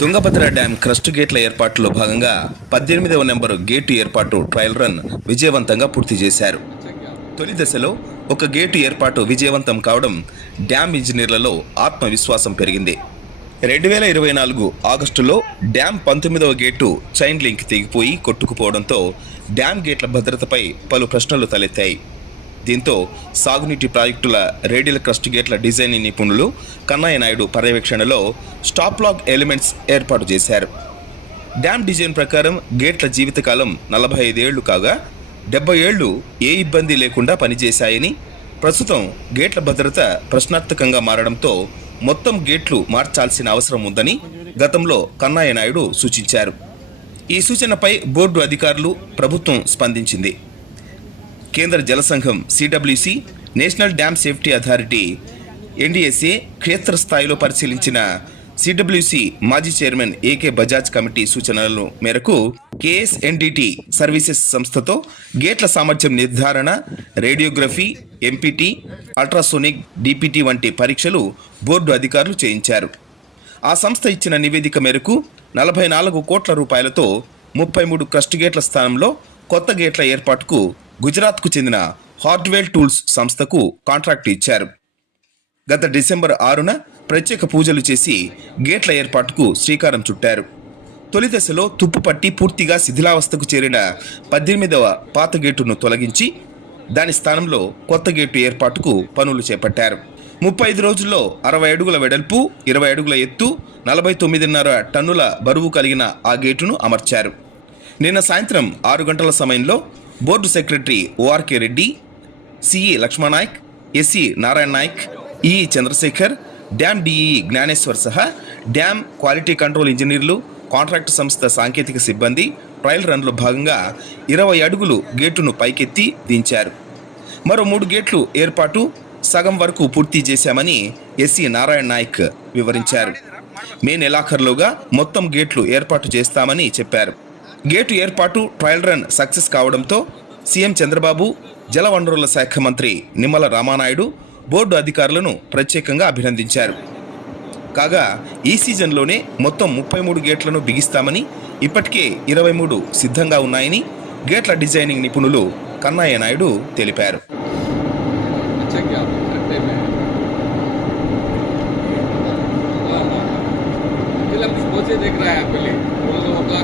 Tungabhadra dam crust గేట్ల ఏర్పాటులో భాగంగా పద్దెనిమిదవ నెంబరు గేటు ఏర్పాటు ట్రయల్ రన్ విజయవంతంగా పూర్తి చేశారు. తొలి దశలో ఒక గేటు ఏర్పాటు విజయవంతం కావడం డ్యాం ఇంజనీర్లలో ఆత్మవిశ్వాసం పెరిగింది. రెండు వేల ఇరవై నాలుగు ఆగస్టులో డ్యాం పంతొమ్మిదవ గేటు చైన్ లింక్ తెగిపోయి కొట్టుకుపోవడంతో డ్యాం గేట్ల భద్రతపై పలు ప్రశ్నలు తలెత్తాయి. దీంతో సాగునీటి ప్రాజెక్టుల రేడియల్ క్రస్ట్ గేట్ల డిజైన్ నిపుణులు కన్నయ్య నాయుడు పర్యవేక్షణలో స్టాప్ లాక్ ఎలిమెంట్స్ ఏర్పాటు చేశారు. డ్యామ్ డిజైన్ ప్రకారం గేట్ల జీవితకాలం నలభై ఐదేళ్ళు కాగా డెబ్బై ఏళ్ళు ఏ ఇబ్బంది లేకుండా పనిచేశాయని ప్రస్తుతం గేట్ల భద్రత ప్రశ్నార్థకంగా మారడంతో మొత్తం గేట్లు మార్చాల్సిన అవసరం ఉందని గతంలో కన్నయ్య నాయుడు సూచించారు. ఈ సూచనపై బోర్డు అధికారులు ప్రభుత్వం స్పందించింది. కేంద్ర జల సంఘం CWC national dam safety authority NDSA క్షేత్రస్థాయిలో పరిశీలించిన సిడబ్ల్యూసి మాజీ చైర్మన్ ఏకే బజాజ్ కమిటీ సూచనల మేరకు కేఎస్ఎన్డిటి సర్వీసెస్ సంస్థతో గేట్ల సామర్థ్యం నిర్ధారణ రేడియోగ్రఫీ ఎంపీటీ అల్ట్రాసోనిక్ డిపిటీ వంటి పరీక్షలు బోర్డు అధికారులు చేయించారు. ఆ సంస్థ ఇచ్చిన నివేదిక మేరకు నలభై నాలుగు కోట్ల రూపాయలతో ముప్పై మూడు క్రస్ట్ గేట్ల స్థానంలో కొత్త గేట్ల ఏర్పాటుకు గుజరాత్కు చెందిన హార్డ్వేల్ టూల్స్ సంస్థకు కాంట్రాక్ట్ ఇచ్చారు. గత డిసెంబర్ ఆరున ప్రత్యేక పూజలు చేసి గేట్ల ఏర్పాటుకు శ్రీకారం చుట్టారు. తొలి దశలో తుప్పు పట్టి పూర్తిగా శిథిలావస్థకు చేరిన పద్దెనిమిదవ పాత గేటును తొలగించి దాని స్థానంలో కొత్త గేటు ఏర్పాటుకు పనులు చేపట్టారు. ముప్పై ఐదు రోజుల్లో అరవై అడుగుల వెడల్పు ఇరవై అడుగుల ఎత్తు నలభై తొమ్మిదిన్నర టన్నుల బరువు కలిగిన ఆ గేటును అమర్చారు. నిన్న సాయంత్రం ఆరు గంటల సమయంలో board secretary ORK Reddy CE Lakshmanayak SE Narayana Nayak ఈ చంద్రశేఖర్ డ్యామ్ డిఈ జ్ఞానేశ్వర్ సహా డ్యామ్ క్వాలిటీ కంట్రోల్ ఇంజనీర్లు కాంట్రాక్ట్ సంస్థ సాంకేతిక సిబ్బంది ట్రయల్ రన్లో భాగంగా ఇరవై అడుగులు గేటును పైకెత్తి దించారు. మరో మూడు గేట్లు ఏర్పాటు సగం వరకు పూర్తి చేశామని ఎస్సి నారాయణ నాయక్ వివరించారు. మే నెలాఖరులోగా మొత్తం గేట్లు ఏర్పాటు చేస్తామని చెప్పారు. గేటు ఏర్పాటు ట్రయల్ రన్ సక్సెస్ కావడంతో సీఎం చంద్రబాబు జలవనరుల శాఖ మంత్రి నిమ్మల రామానాయుడు బోర్డు అధికారులను ప్రత్యేకంగా అభినందించారు కాగా ఈ సీజన్లోనే మొత్తం ముప్పై మూడు గేట్లను బిగిస్తామని ఇప్పటికే ఇరవై మూడు సిద్ధంగా ఉన్నాయని గేట్ల డిజైనింగ్ నిపుణులు కన్నయ్య నాయుడు తెలిపారు अच्छा किया आपने खड्डे में वाह वाह वाह। चल अब पहुंचे देख रहा है पहले वो लोग अपना